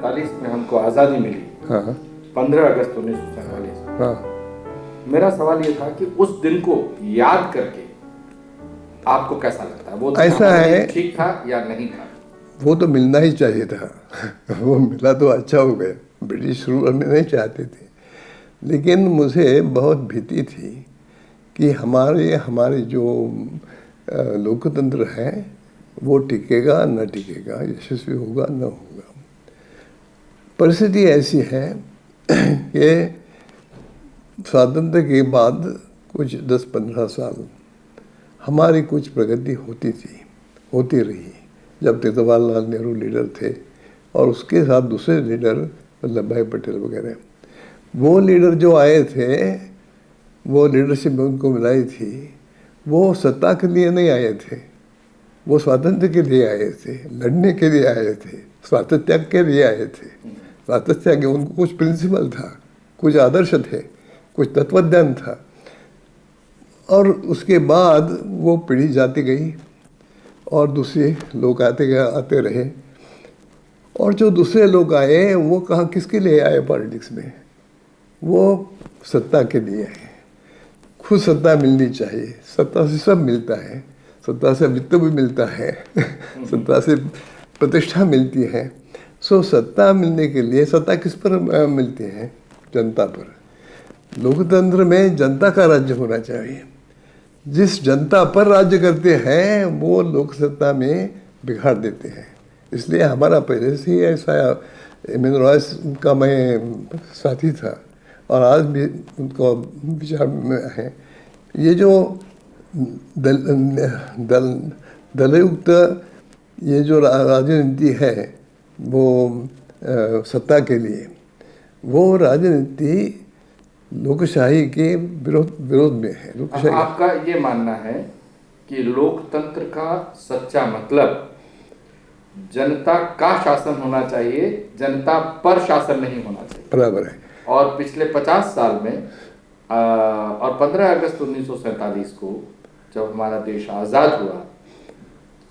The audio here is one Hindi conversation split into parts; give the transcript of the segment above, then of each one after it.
1947 में हमको आज़ादी मिली, हाँ 15 अगस्त 1947। हाँ। मेरा सवाल ये था कि उस दिन को याद करके आपको कैसा लगता है? वो दिन ऐसा हमारे लिए है, ठीक था या नहीं था? वो तो मिलना ही चाहिए था वो मिला तो अच्छा हो गया। ब्रिटिश शुरू करने नहीं चाहते थे, लेकिन मुझे बहुत भीति थी कि हमारे हमारे जो लोकतंत्र है वो टिकेगा न टिकेगा, यशस्वी होगा न होगा। परिस्थिति ऐसी है कि स्वातंत्र के बाद कुछ 10-15 साल हमारी कुछ प्रगति होती रही, जब तक जवाहरलाल नेहरू लीडर थे और उसके साथ दूसरे लीडर वल्लभ भाई पटेल वगैरह। वो लीडर जो आए थे, वो लीडरशिप उनको मिलाई थी, वो सत्ता के लिए नहीं आए थे, वो स्वातंत्र्य के लिए आए थे, लड़ने के लिए आए थे, स्वातंत्र्य त्याग के लिए आए थे। स्वातंत्र्य त्याग, उनको कुछ प्रिंसिपल था, कुछ आदर्श थे, कुछ तत्वज्ञान था। और उसके बाद वो पीढ़ी जाती गई और दूसरे लोग आते रहे। और जो दूसरे लोग आए वो कहाँ किसके लिए आए पॉलिटिक्स में? वो सत्ता के लिए आए। खुद सत्ता मिलनी चाहिए, सत्ता से सब मिलता है, सत्ता से वित्त भी मिलता है सत्ता से प्रतिष्ठा मिलती है। सो सत्ता मिलने के लिए, सत्ता किस पर मिलती है? जनता पर। लोकतंत्र में जनता का राज्य होना चाहिए। जिस जनता पर राज्य करते हैं वो लोक सत्ता में बिगाड़ देते हैं। इसलिए हमारा पहले से ही ऐसा, एमिन रॉय का मैं साथी था और आज भी उनको विचार में है। ये जो दलयुक्त ये जो राजनीति है वो सत्ता के लिए, वो राजनीति लोकशाही के विरोध में है। लोकशाही, आपका ये मानना है कि लोकतंत्र का सच्चा मतलब जनता का शासन होना चाहिए, जनता पर शासन नहीं होना चाहिए। बराबर है। और पिछले 50 साल में और 15 अगस्त 1947 को जब हमारा देश आज़ाद हुआ,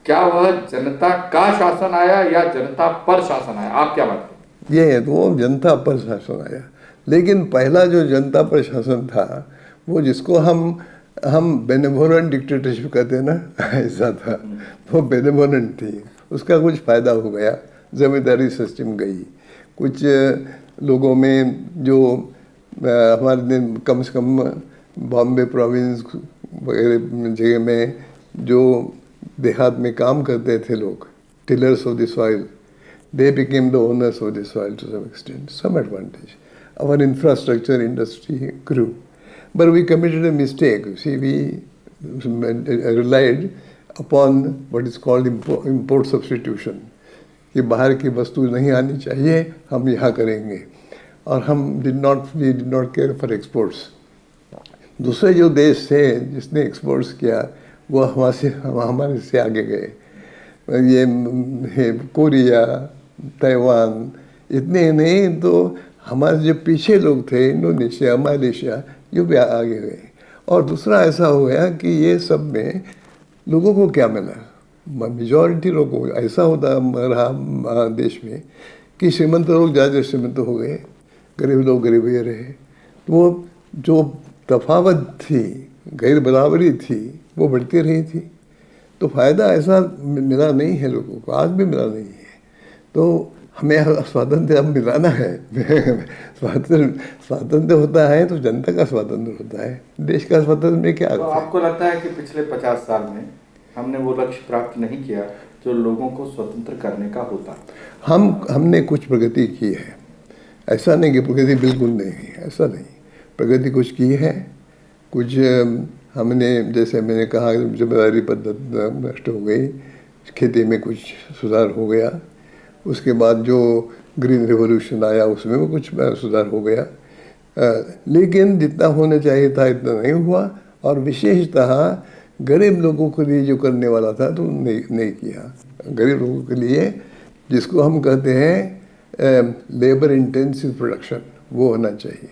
क्या वह जनता का शासन आया या जनता पर शासन आया? आप क्या मानते हैं? ये है तो वो जनता पर शासन आया। लेकिन पहला जो जनता पर शासन था वो जिसको हम बेनेवोलेंट डिक्टेटरशिप कहते हैं ना, ऐसा था। वो बेनेवोलेंट थी, उसका कुछ फ़ायदा हो गया, जमींदारी सिस्टम गई। कुछ लोगों में जो हमारे दिन कम से कम बॉम्बे प्रोविंस वगैरह जगह में जो देहात में काम करते थे लोग, tillers of the soil, they became the owners of the soil to some extent, some advantage. Our infrastructure industry grew. But we committed a mistake. See, we relied upon what is called import substitution. कि बाहर की वस्तु नहीं आनी चाहिए, हम यहाँ करेंगे। और हम we did not care for exports. दूसरे जो देश थे जिसने एक्सपोर्ट्स किया वो हमारे से आगे गए। ये कोरिया, ताइवान, इतने नहीं तो हमारे जो पीछे लोग थे, इंडोनेशिया, मलेशिया, ये भी आगे गए। और दूसरा ऐसा हो गया कि ये सब में लोगों को क्या मिला? मेजॉरिटी लोगों को ऐसा होता रहा देश में कि श्रीमंत लोग ज़्यादा श्रीमंत हो गए, गरीब लोग गरीब ही रहे। तो वो जो तफावत थी, गैर बराबरी थी, वो बढ़ती रही थी। तो फ़ायदा ऐसा मिला नहीं है लोगों को, आज भी मिला नहीं है। तो हमें स्वातंत्र्य अब मिलाना है स्वातंत्र्य होता है तो जनता का स्वातंत्र्य होता है, देश का स्वातंत्र्य में क्या तो आपको लगता है कि पिछले 50 साल में हमने वो लक्ष्य प्राप्त नहीं किया जो लोगों को स्वतंत्र करने का होता? हमने कुछ प्रगति की है, ऐसा नहीं कि प्रगति बिल्कुल नहीं है, ऐसा नहीं। प्रगति कुछ की है, कुछ हमने, जैसे मैंने कहा, जिम्मेदारी पद्धति नष्ट हो गई, खेती में कुछ सुधार हो गया। उसके बाद जो ग्रीन रिवॉल्यूशन आया उसमें भी कुछ सुधार हो गया, लेकिन जितना होना चाहिए था इतना नहीं हुआ। और विशेषतः गरीब लोगों के लिए जो करने वाला था तो नहीं किया। गरीब लोगों के लिए जिसको हम कहते हैं लेबर इंटेंसिव प्रोडक्शन, वो होना चाहिए।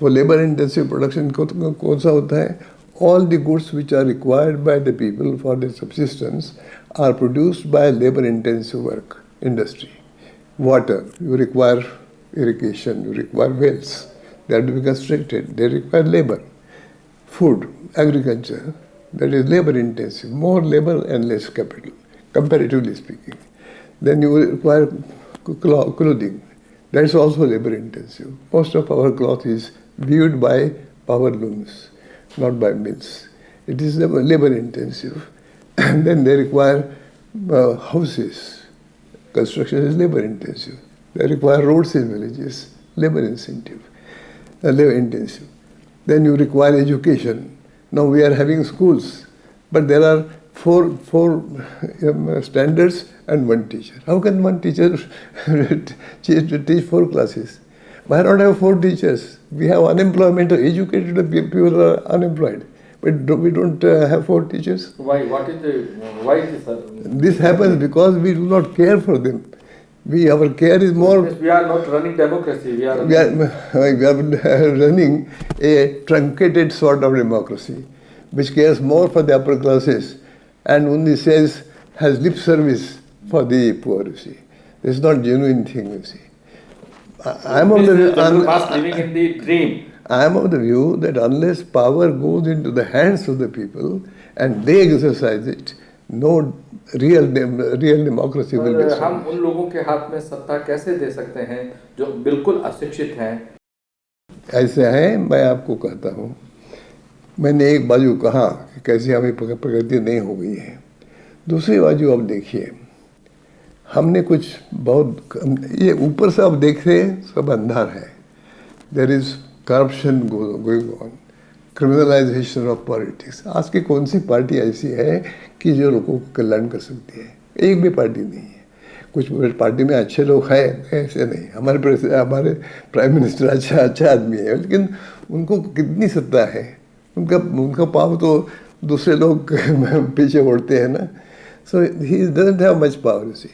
वो लेबर इंटेंसिव प्रोडक्शन कौन सा होता है? All the goods which are required by the people for their subsistence are produced by labor intensive work industry, water, you require irrigation, you require wells. They have to be constructed. They require labor. Food, agriculture, that is labor intensive. More labor and less capital, comparatively speaking. Then you require clothing. That's also labor intensive. Most of our cloth is weaved by power looms, not by mills. It is labor intensive. And then they require houses. Construction is labor intensive. They require roads in villages, labor intensive. Then you require education. Now we are having schools, but there are four standards and one teacher. How can one teacher teach 4 classes? Why not have 4 teachers? We have unemployment. Educated people are unemployed, but we don't have 4 teachers. Why? Why is this? This happens because we do not care for them. Our care is more. We are not running democracy. We are running a truncated sort of democracy, which cares more for the upper classes and only has lip service for the poor, you see. It's not genuine thing, you see. I am of living in the dream. I am of the view that unless power goes into the hands of the people and they exercise it, no real democracy will be. हम उन लोगों के हाथ में सत्ता कैसे दे सकते हैं जो बिल्कुल अशिक्षित हैं? ऐसे है, मैं आपको कहता हूँ, मैंने एक बाजू कहा कि कैसे हमें प्रगति नहीं हो गई है, दूसरी बाजू अब देखिए, हमने कुछ बहुत ये ऊपर से अब देख रहे सब अंधार है. There is corruption going on, criminalization of politics. आज की कौन सी पार्टी ऐसी है कि जो लोगों को कल्याण कर सकती है? एक भी पार्टी नहीं है. कुछ पार्टी में अच्छे लोग हैं, ऐसे नहीं. हमारे प्राइम मिनिस्टर अच्छा आदमी है, लेकिन उनको कितनी सत्ता है? उनका पाव तो दूसरे लोग पीछे ओढ़ते हैं ना. So he doesn't have much power, you see.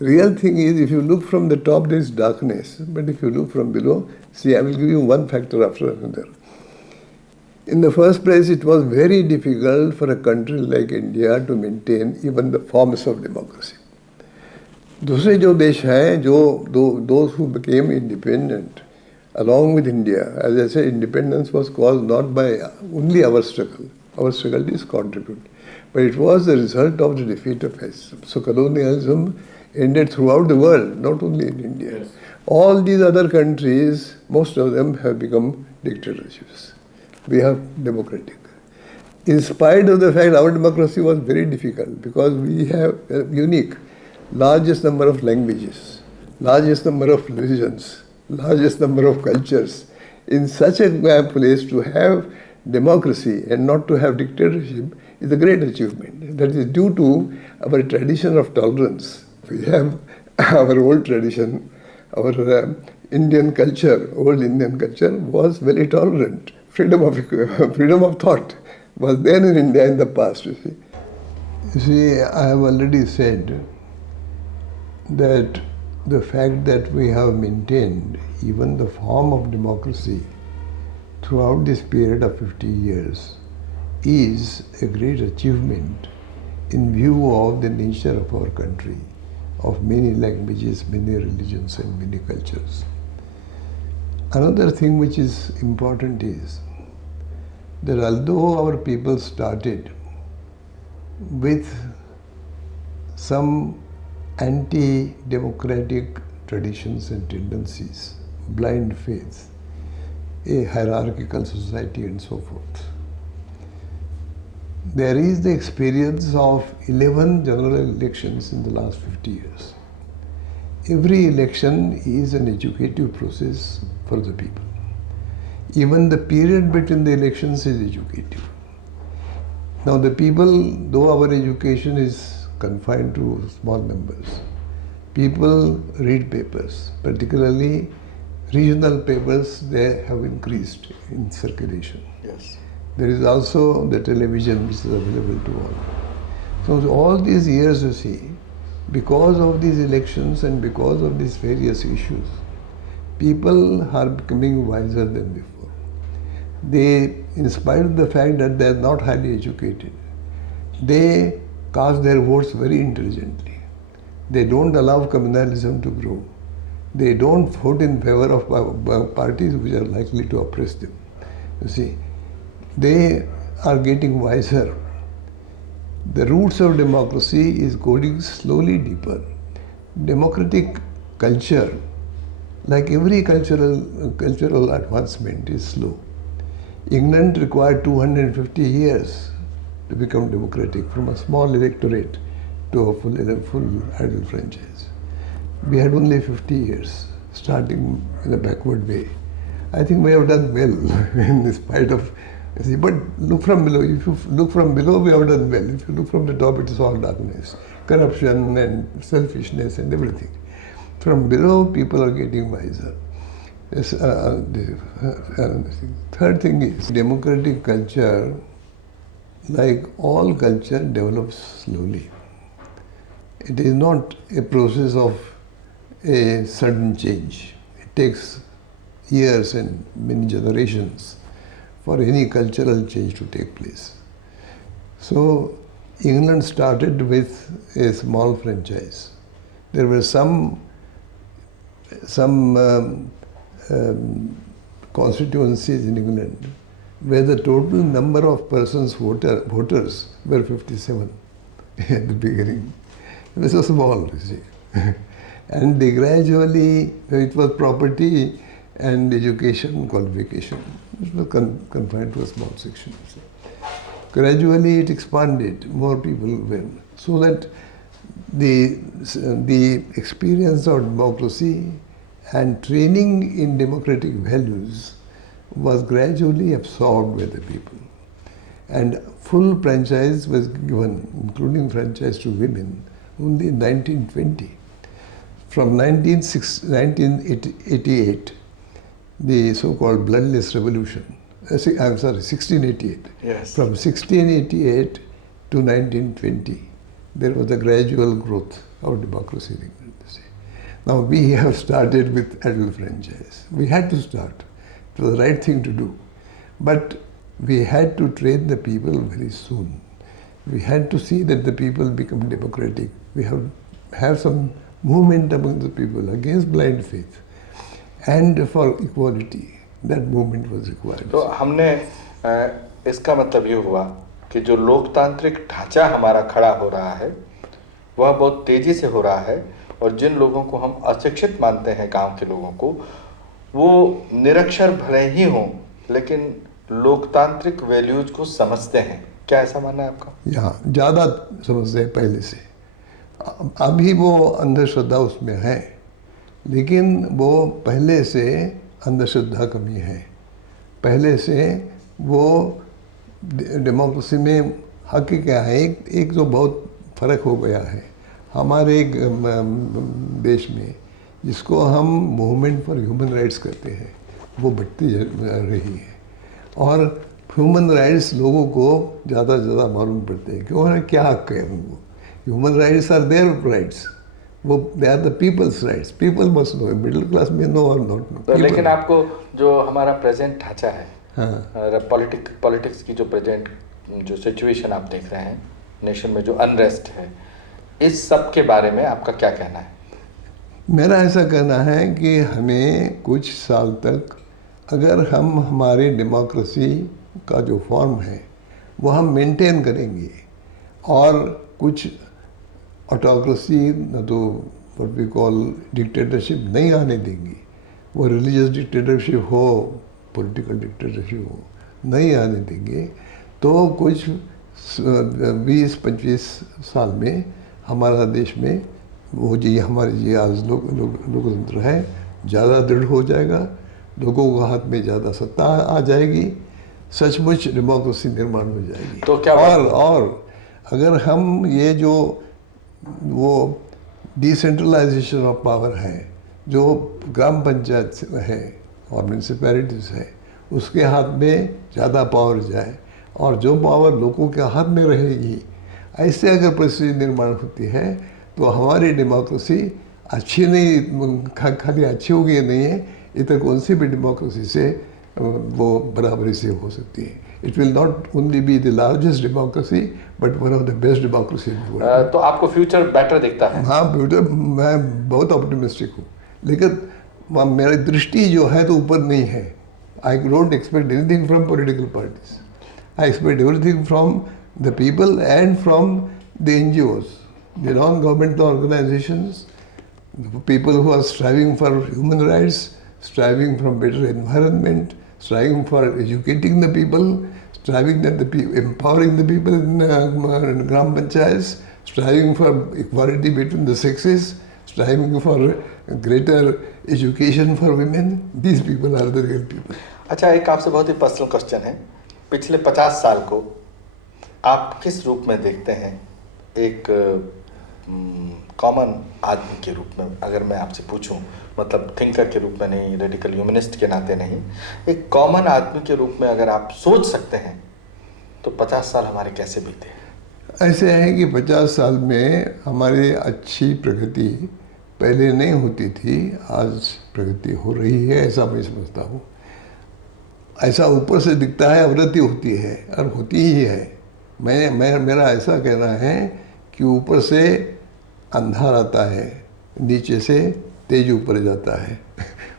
Real thing is, if you look from the top, there is darkness. But if you look from below, see, I will give you one factor after another. In the first place, it was very difficult for a country like India to maintain even the forms of democracy. दूसरे जो देश हैं, those who became independent, along with India, as I said, independence was caused not by only our struggle. Our struggle is contribute, but it was the result of the defeat of fascism. So colonialism ended throughout the world, not only in India. Yes. All these other countries, most of them have become dictatorships. We are democratic. In spite of the fact our democracy was very difficult because we have a unique, largest number of languages, largest number of religions, largest number of cultures. In such a place to have democracy and not to have dictatorship is a great achievement. That is due to our tradition of tolerance. We have our old tradition, our Indian culture, old Indian culture was very tolerant. Freedom of thought was there in India in the past, you see. You see, I have already said that the fact that we have maintained even the form of democracy throughout this period of 50 years is a great achievement in view of the nature of our country, of many languages, many religions and many cultures. Another thing which is important is that although our people started with some anti-democratic traditions and tendencies, blind faith, a hierarchical society and so forth, there is the experience of 11 general elections in the last 50 years. Every election is an educative process for the people. Even the period between the elections is educative. Now the people, though our education is confined to small numbers, people read papers, particularly regional papers, they have increased in circulation. Yes. There is also the television which is available to all. So all these years, you see, because of these elections and because of these various issues, people are becoming wiser than before. They, in spite of the fact that they are not highly educated, they cast their votes very intelligently. They don't allow communalism to grow. They don't vote in favor of parties which are likely to oppress them. You see, they are getting wiser. The roots of democracy is going slowly deeper. Democratic culture, like every cultural advancement, is slow. England required 250 years to become democratic, from a small electorate to a full adult franchise. We had only 50 years, starting in a backward way. I think we have done well in spite of. See, but look from below. If you look from below, we have done well. If you look from the top, it is all darkness, corruption and selfishness and everything. From below, people are getting wiser. Yes, third thing is, democratic culture, like all culture, develops slowly. It is not a process of a sudden change. It takes years and many generations for any cultural change to take place. So England started with a small franchise. There were some constituencies in England where the total number of voters were 57 at the beginning. It was so small, you see. And they gradually, it was property and education qualification. It was confined to a small section. Gradually it expanded, more people went. So that the experience of democracy and training in democratic values was gradually absorbed by the people. And full franchise was given, including franchise to women, only in 1920. From 1988, the so-called bloodless revolution, 1688. Yes. From 1688 to 1920, there was a gradual growth of democracy in England. Now we have started with adult franchise. We had to start. It was the right thing to do. But we had to train the people very soon. We had to see that the people become democratic. We have some movement among the people against blind faith and for equality. That movement was required. तो हमने इसका मतलब ये हुआ कि जो लोकतांत्रिक ढांचा हमारा खड़ा हो रहा है वह बहुत तेजी से हो रहा है, और जिन लोगों को हम अशिक्षित मानते हैं, गांव के लोगों को, वो निरक्षर भले ही हों लेकिन लोकतांत्रिक वैल्यूज को समझते हैं। क्या ऐसा मानना है आपका? यहाँ ज़्यादा समझते हैं पहले से। अभी वो अंधश्रद्धा उसमें है, लेकिन वो पहले से अंधश्रद्धा कमी है। पहले से वो डेमोक्रेसी में हक क्या है, एक जो बहुत फ़र्क हो गया है हमारे देश में, जिसको हम मूवमेंट फॉर ह्यूमन राइट्स कहते हैं, वो बढ़ती रही है। और ह्यूमन राइट्स लोगों को ज़्यादा से ज़्यादा मालूम पड़ते हैं कि उन्हें क्या हक है। उनको human rights are their rights, वो they are the people's rights. People must know, middle class में नो और नॉट नो। लेकिन आपको जो हमारा प्रेजेंट ढांचा है, पॉलिटिक्स की जो प्रेजेंट जो सिचुएशन आप देख रहे हैं नेशन में, जो अनरेस्ट है, इस सब के बारे में आपका क्या कहना है? मेरा ऐसा कहना है कि हमें कुछ साल तक अगर हम हमारे डेमोक्रेसी का जो फॉर्म है वो हम मेंटेन करेंगे और कुछ ऑटोक्रेसी न तो व्हाट वी कॉल डिक्टेटरशिप नहीं आने देंगे, वो रिलीजियस डिक्टेटरशिप हो, पॉलिटिकल डिक्टेटरशिप हो, नहीं आने देंगे, तो कुछ 20-25 साल में हमारा देश में वो जी हमारे जी आज लोकतंत्र है ज़्यादा दृढ़ हो जाएगा, लोगों के हाथ में ज़्यादा सत्ता आ जाएगी, सचमुच डेमोक्रेसी निर्माण हो जाएगी। तो क्या और अगर हम ये जो वो डिसेंट्रलाइजेशन ऑफ पावर है, जो ग्राम पंचायत है और म्यूनसिपैलिटीज है, उसके हाथ में ज़्यादा पावर जाए और जो पावर लोगों के हाथ में रहेगी, ऐसे अगर परिस्थिति निर्माण होती है तो हमारी डेमोक्रेसी अच्छी नहीं, खाली अच्छी होगी नहीं है, इधर कौन सी भी डेमोक्रेसी से वो बराबरी से हो सकती है। It will not only be the largest democracy but one of the best democracy in the world. तो आपको फ्यूचर बेटर दिखता है? हाँ, फ्यूचर मैं बहुत ऑप्टिमिस्टिक हूँ लेकिन मेरी दृष्टि जो है तो ऊपर नहीं है. I don't expect anything from political parties. I expect everything from the people and from the NGOs, the non-governmental organizations, the people who are striving for human rights, striving for better environment, striving for educating the people, striving that empowering the people in Gram Panchayats, striving for equality between the sexes, striving for greater education for women. These people are the real people. अच्छा, एक आपसे बहुत ही पर्सनल क्वेश्चन है. पिछले 50 साल को आप किस रूप में देखते हैं? एक कॉमन आदमी के रूप में, अगर मैं आपसे पूछूं, मतलब थिंकर के रूप में नहीं, रेडिकल ह्यूमनिस्ट के नाते नहीं, एक कॉमन आदमी के रूप में अगर आप सोच सकते हैं तो 50 साल हमारे कैसे बीते? ऐसे है कि 50 साल में हमारी अच्छी प्रगति पहले नहीं होती थी, आज प्रगति हो रही है, ऐसा मैं समझता हूँ. ऐसा ऊपर से दिखता है, अवनति होती है और होती ही है. मेरा ऐसा कहना है कि ऊपर से अंधार आता है, नीचे से तेज ऊपर जाता है.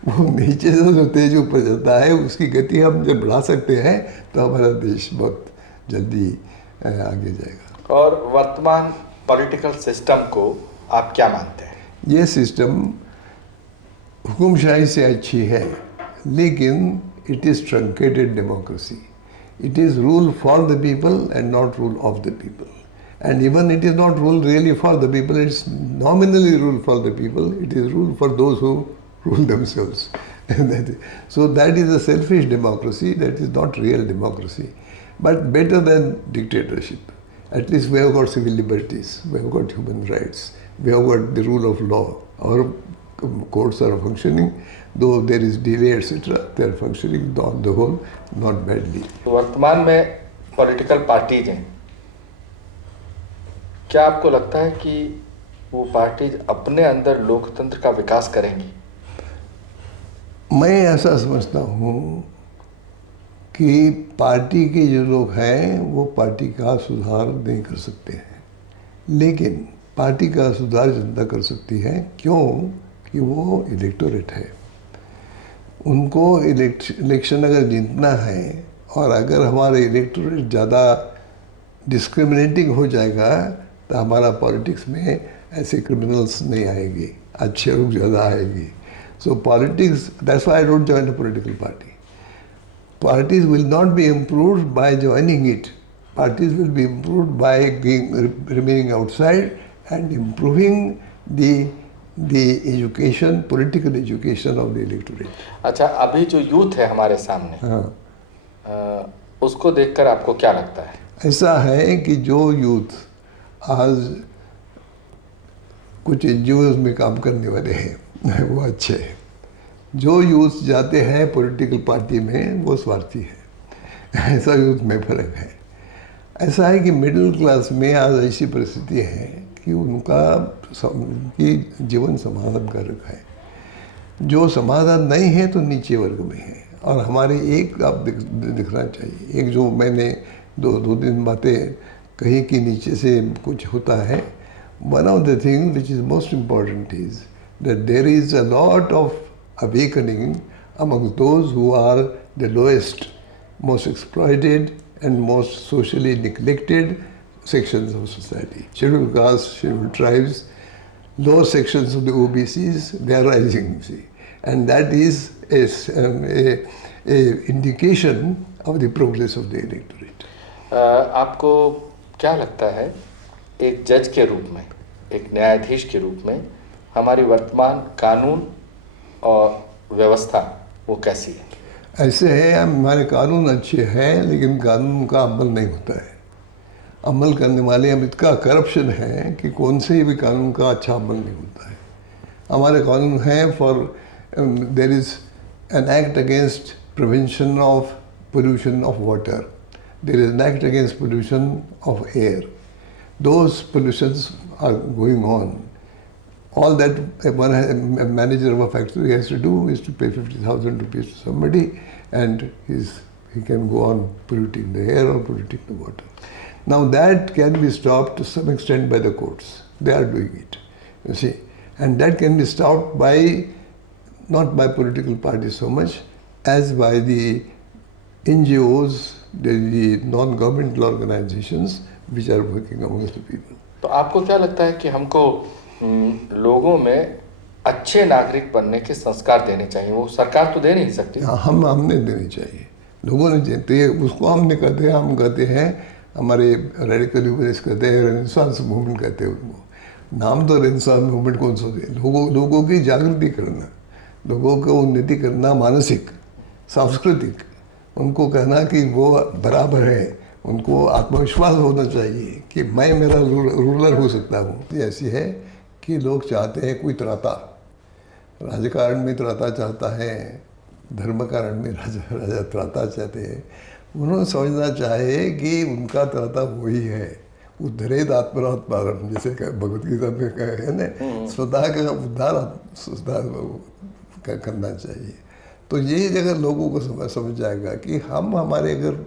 वो नीचे से जो तेज ऊपर जाता है उसकी गति हम जब बढ़ा सकते हैं तो हमारा देश बहुत जल्दी आगे जाएगा. और वर्तमान पॉलिटिकल सिस्टम को आप क्या मानते हैं? ये सिस्टम हुकुमशाही से अच्छी है, लेकिन it is truncated democracy. It is rule for the people and not rule of the people. And even it is not rule really for the people, it's nominally rule for the people, it is rule for those who rule themselves. So that is a selfish democracy, that is not real democracy. But better than dictatorship. At least we have got civil liberties, we have got human rights, we have got the rule of law. Our courts are functioning, though there is delay, etc. They are functioning on the whole not badly. वर्तमान में पॉलिटिकल पार्टीज हैं, क्या आपको लगता है कि वो पार्टीज अपने अंदर लोकतंत्र का विकास करेंगी? मैं ऐसा समझता हूँ कि पार्टी के जो लोग हैं वो पार्टी का सुधार नहीं कर सकते हैं, लेकिन पार्टी का सुधार जनता कर सकती है. क्यों? कि वो इलेक्टोरेट है. उनको इलेक्शन अगर जीतना है और अगर हमारे इलेक्टोरेट ज़्यादा डिस्क्रिमिनेटिंग हो जाएगा तो हमारा पॉलिटिक्स में ऐसे क्रिमिनल्स नहीं आएंगे, अच्छे लोग ज़्यादा आएंगे. सो politics, that's why I don't join a political party. Parties will not be improved by joining it. Parties will be improved by remaining outside and improving the education, political education of the electorate. अच्छा, अभी जो यूथ है हमारे सामने, हाँ, उसको देखकर आपको क्या लगता है? ऐसा है कि जो यूथ आज कुछ NGOs में काम करने वाले हैं वो अच्छे हैं. जो यूथ जाते हैं पॉलिटिकल पार्टी में वो स्वार्थी है. ऐसा यूथ में फर्क है. ऐसा है कि मिडिल क्लास में आज ऐसी परिस्थिति है कि उनका जीवन समाधानकारक है. जो समाधान नहीं है तो नीचे वर्ग में है. और हमारे एक आप दिखना चाहिए, एक जो मैंने दो दिन बातें कही कि नीचे से कुछ होता है. One of the thing which is most important is that there is a lot of awakening amongst those who are the lowest, most exploited and most socially neglected sections of society. Scheduled castes, scheduled tribes, low sections of the OBCs, they are rising, you see. And that is a indication of the progress of the electorate. आपको क्या लगता है, एक जज के रूप में, एक न्यायाधीश के रूप में हमारी वर्तमान कानून और व्यवस्था वो कैसी है? ऐसे है, हमारे कानून अच्छे हैं लेकिन कानून का अमल नहीं होता है. अमल करने वाले हम इतना करप्शन है कि कौन से भी कानून का अच्छा अमल नहीं होता है. हमारे कानून हैं for there is an act against prevention of pollution of water, there is an act against pollution of air. Those pollutions are going on. All that a manager of a factory has to do is to pay 50,000 rupees to somebody and he can go on polluting the air or polluting the water. Now that can be stopped to some extent by the courts. They are doing it, you see. And that can be stopped by not by political parties so much as by the NGOs, the non-governmental organizations which are working amongst the people. तो आपको क्या लगता है कि हमको लोगों में अच्छे नागरिक बनने के संस्कार देने चाहिए? वो सरकार तो दे नहीं सकती। हमने देने चाहिए, लोगों ने देते हैं उसको। हम कहते हैं हमारे रेडिकल ह्यूमनिस्ट कहते हैं, रेनेसांस मूवमेंट कहते हैं उनको। नाम तो रेनेसांस मूवमेंट कौन सा दे? लोगों की जागृति करना, लोगों को उन्नति करना, मानसिक सांस्कृतिक, उनको कहना कि वो बराबर है, उनको आत्मविश्वास होना चाहिए कि मैं मेरा रूलर हो सकता हूँ। ऐसी है कि लोग चाहते हैं कोई त्राता, राजकारण में त्राता चाहता है, धर्म कारण में राजा त्राता चाहते हैं। उन्होंने समझना चाहे कि उनका त्राता वही है, उद्धरेत आत्मनात्मारम, जैसे भगवत गीता में कहा है ना, स्वतः का उद्धार करना चाहिए। तो ये अगर लोगों को समझ जाएगा कि अगर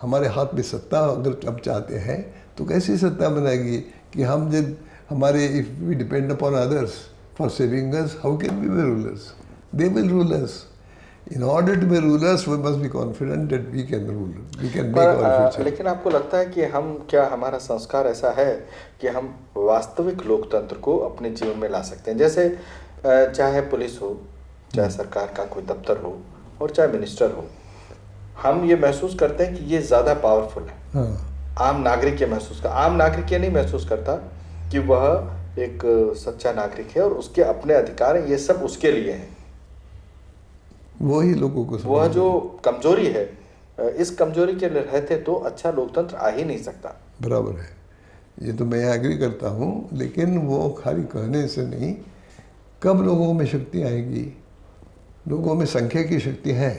हमारे हाथ में सत्ता अगर अब चाहते हैं तो कैसी सत्ता बनाएगी कि हम जब हमारे if we depend upon others for saving us, how can we be rulers? They will rule us. In order to be rulers, we must be confident that we can rule, we can make our future. लेकिन आपको लगता है कि हमारा संस्कार ऐसा है कि हम वास्तविक लोकतंत्र को अपने जीवन में ला सकते हैं? जैसे चाहे पुलिस हो, चाहे सरकार का कोई दफ्तर हो, और चाहे मिनिस्टर हो, हम ये महसूस करते हैं कि ये ज़्यादा पावरफुल है। हाँ। आम नागरिक ये आम नागरिक ये नहीं महसूस करता कि वह एक सच्चा नागरिक है और उसके अपने अधिकार हैं, ये सब उसके लिए हैं। वही लोगों को वह जो कमजोरी है, इस कमजोरी के रहते तो अच्छा लोकतंत्र आ ही नहीं सकता। बराबर है, ये तो मैं एग्री करता हूँ, लेकिन वो खाली कहने से नहीं। कब लोगों में शक्ति आएगी? लोगों में संख्या की शक्ति है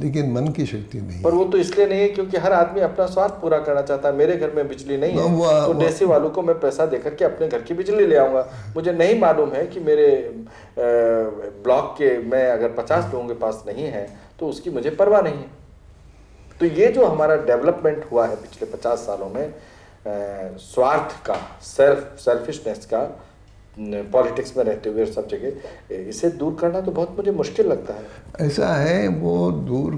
लेकिन मन की शक्ति नहीं। पर वो तो इसलिए नहीं है क्योंकि हर आदमी अपना स्वार्थ पूरा करना चाहता है। मेरे घर में बिजली नहीं है तो देसी वालों को मैं पैसा देकर के अपने घर की बिजली ले आऊंगा। मुझे नहीं मालूम है कि मेरे ब्लॉक के में अगर 50 लोगों के पास नहीं है तो उसकी मुझे परवाह नहीं है। तो ये जो हमारा डेवलपमेंट हुआ है पिछले 50 सालों में, स्वार्थ का, सेल्फिशनेस का, पॉलिटिक्स में रहते हुए सब जगह, इसे दूर करना तो बहुत मुझे मुश्किल लगता है। ऐसा है, वो दूर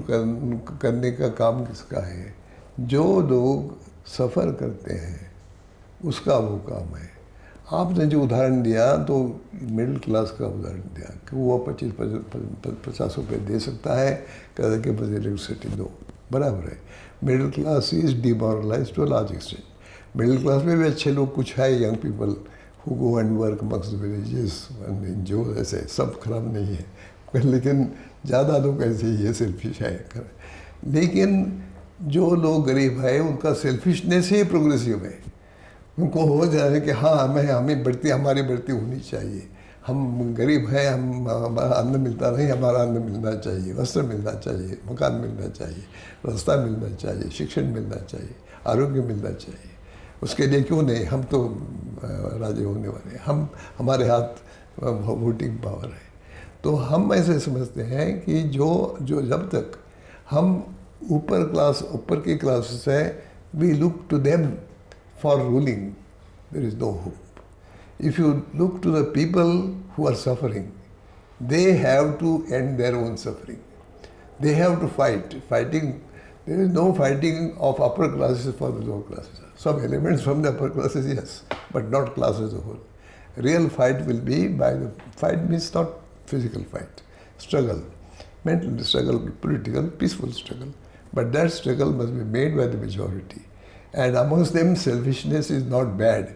करने का काम किसका है? जो लोग सफ़र करते हैं उसका वो काम है। आपने जो उदाहरण दिया तो मिडिल क्लास का उदाहरण दिया कि वो 25-50 रुपये दे सकता है, कह के बस इलेक्ट्रिसिटी दो, बराबर है। Middle class is demoralised to a large extent. Middle class में भी अच्छे लोग कुछ है, young people who go and work amongst the villages and enjoy, ऐसे सब खराब नहीं है, लेकिन ज़्यादा लोग ऐसे ही है, सेल्फिश है। लेकिन जो लोग गरीब है उनका सेल्फिशनेस ही प्रोग्रेसिव है। उनको हो जाए कि हाँ हमारी बढ़ती होनी चाहिए। हम गरीब है, हमारा अन्न मिलता नहीं, हमारा अन्न मिलना चाहिए, वस्त्र मिलना चाहिए, मकान मिलना चाहिए, रास्ता मिलना चाहिए, शिक्षण मिलना चाहिए, आरोग्य मिलना चाहिए। उसके लिए क्यों नहीं, हम तो राजे होने वाले हैं, हमारे हाथ वोटिंग पावर है। तो हम ऐसे समझते हैं कि जो जब तक हम ऊपर की क्लासेस है, we look to them for ruling, there is no hope. If you look to the people who are suffering, they have to end their own suffering, they have to fighting. There is no fighting of upper classes for the lower classes. Some elements from the upper classes, yes, but not class as a whole. Real fight will be fight means not physical fight, struggle, mental struggle, political, peaceful struggle. But that struggle must be made by the majority. And amongst them, selfishness is not bad,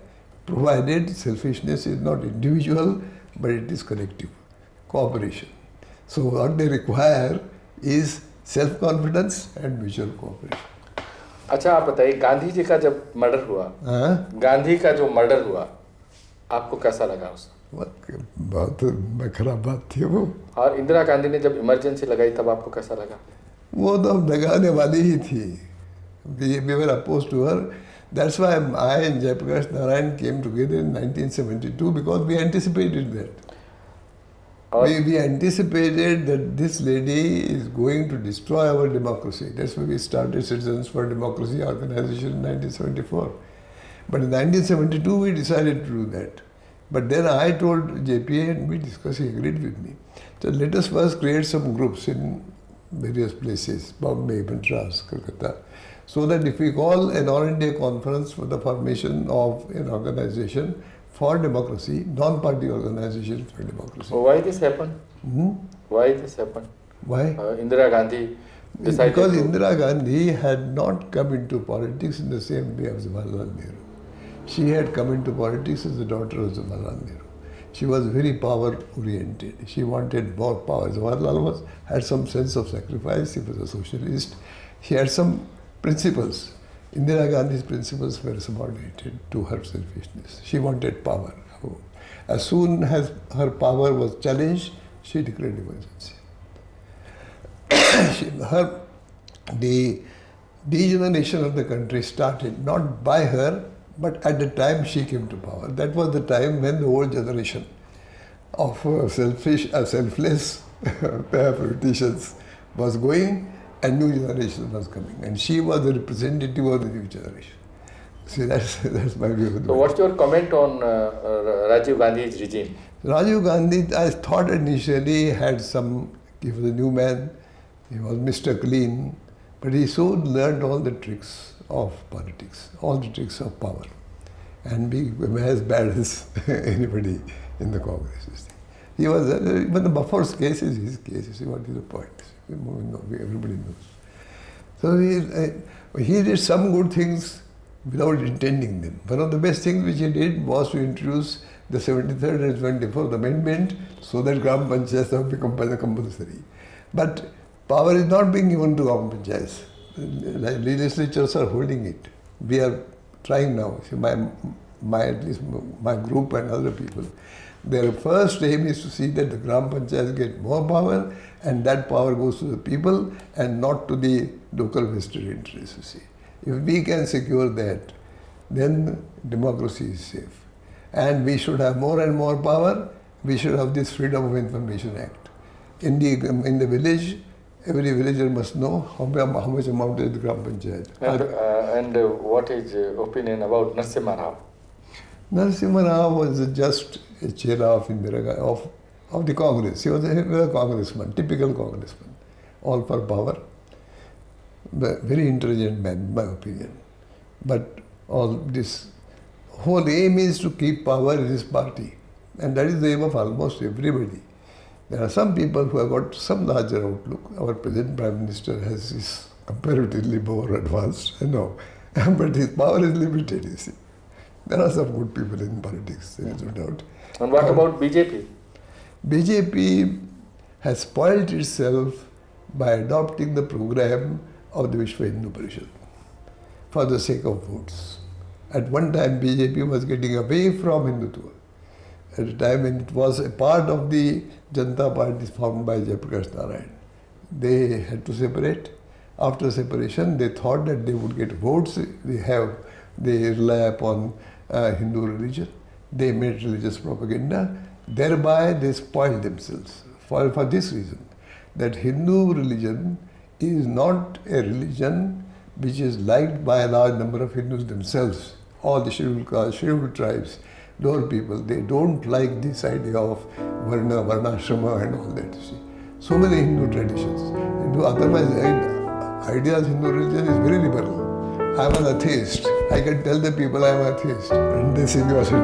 provided selfishness is not individual, but it is collective, cooperation. So what they require is self confidence and mutual cooperation. अच्छा, आप बताइए, गांधी जी का जब मर्डर हुआ, गांधी का जो मर्डर हुआ, आपको कैसा लगा? बहुत खराब बात थी वो। और इंदिरा गांधी ने जब इमरजेंसी लगाई तब आपको कैसा लगा? वो तो लगाने वाली ही थी। We were opposed to her. That's why I and Jayaprakash Narayan came together in 1972 because we anticipated that. We anticipated that this lady is going to destroy our democracy. That's why we started Citizens for Democracy organization in 1974. But in 1972 we decided to do that. But then I told JPA and we discussed, he agreed with me. So let us first create some groups in various places, Bombay, Madras, Kolkata, so that if we call an all-India conference for the formation of an organization for democracy, non-party organization for democracy. So why this happened? Why this happened? Why? Indira Gandhi decided Because to... Indira Gandhi had not come into politics in the same way as Jawaharlal Nehru. She had come into politics as the daughter of Jawaharlal Nehru. She was very power-oriented. She wanted more power. Jawaharlal had some sense of sacrifice. He was a socialist. She had some principles. Indira Gandhi's principles were subordinated to her selfishness. She wanted power. As soon as her power was challenged, she declared emergency. The degeneration of the country started not by her, but at the time she came to power. That was the time when the old generation of selfless politicians was going and new generation was coming. And she was the representative of the new generation. See, that's my view. So what's your comment on Rajiv Gandhi's regime? Rajiv Gandhi, I thought initially had he was a new man, he was Mr. Clean, but he soon learned all the tricks of politics, all the tricks of power, and became as bad as anybody in the Congress. He was, even the Buffer's case is his case. You see, what is the point? Everybody knows. So he did some good things without intending them. One of the best things which he did was to introduce the 73rd and 24th Amendment so that Gram Panchayats have become compulsory. But power is not being given to Gram Panchayats. Legislatures are holding it. We are trying now. See, at least my group and other people, their first aim is to see that the Gram Panchayats get more power, and that power goes to the people and not to the local vested interests, you see. If we can secure that, then democracy is safe. And we should have more and more power. We should have this Freedom of Information Act. In the village, every villager must know how much amount is the Gram Panchayat. And what is your opinion about Narasimha Rao? Narasimha Rao was just a chair of of the Congress. He was a congressman, typical congressman, all for power. Very intelligent man, in my opinion. But all this whole aim is to keep power in his party. And that is the aim of almost everybody. There are some people who have got some larger outlook. Our present Prime Minister is comparatively more advanced, I know. But his power is limited, you see. There are some good people in politics, there is no doubt. And what about BJP? BJP has spoiled itself by adopting the program of the Vishwa Hindu Parishad for the sake of votes. At one time, BJP was getting away from Hindutva. At a time when it was a part of the Janata Party formed by Jayaprakash Narayan. They had to separate. After separation, they thought that they would get votes. They rely upon Hindu religion. They made religious propaganda. Thereby, they spoiled themselves for this reason, that Hindu religion is not a religion which is liked by a large number of Hindus themselves. All the scheduled castes, scheduled tribes, lower people, they don't like this idea of varnashrama and all that, you see. So many Hindu traditions. Otherwise, ideas Hindu religion is very liberal. I am an atheist. I can tell the people I am atheist. And they say you are see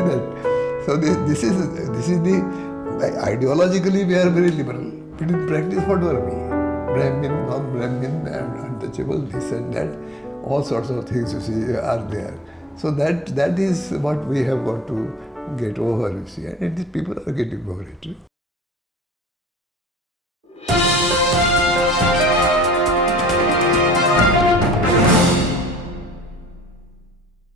that. So this is the, ideologically we are very liberal. But in practice, what were we? Brahmin, non-Brahmin, untouchable, this and that. All sorts of things, you see, are there. So that is what we have got to get over, you see. And people are getting over it.